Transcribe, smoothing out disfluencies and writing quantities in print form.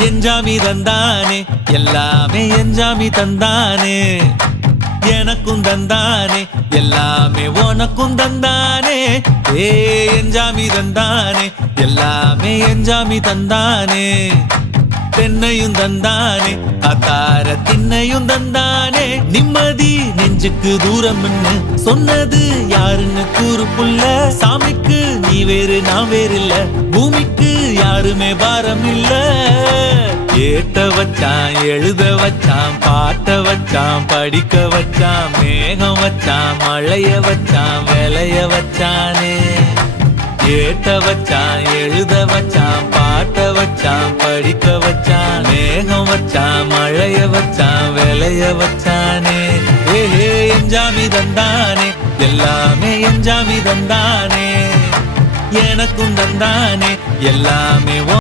எஞ்சாமி தந்தானே எல்லாமே எஞ்சாமி தந்தானே எனக்கும் தந்தானே எல்லாமே உனக்கும் தந்தானே ஏ எஞ்சாமி தந்தானே எல்லாமே எஞ்சாமி தந்தானே தென்னையும் தந்தானே அத்தார திண்ணையும் தந்தானே நிம்மதி நெஞ்சுக்கு தூரம் சொன்னது யாருன்னு கூறு புள்ள சாமிக்கு நீ வேறு நான் வேறு இல்ல பூமிக்கு யாருமே பாரம் இல்ல ஏத்த வச்சான் எழுத வச்சான் பாட்ட வச்சான் படிக்க வச்சான் மேகம் வச்சான் மழைய வச்சான் விளைய வச்சானே ஏத்த வச்சான் எழுத வச்சான் பாட்ட வச்சான் படிக்க வச்சான் மேகம் வச்சான் மழைய வச்சான் விளைய வச்சானே ஏஹே எஞ்சாமி தந்தானே எல்லாமே எஞ்சாமி தந்தானே எனக்கும் தந்தானே எல்லாமே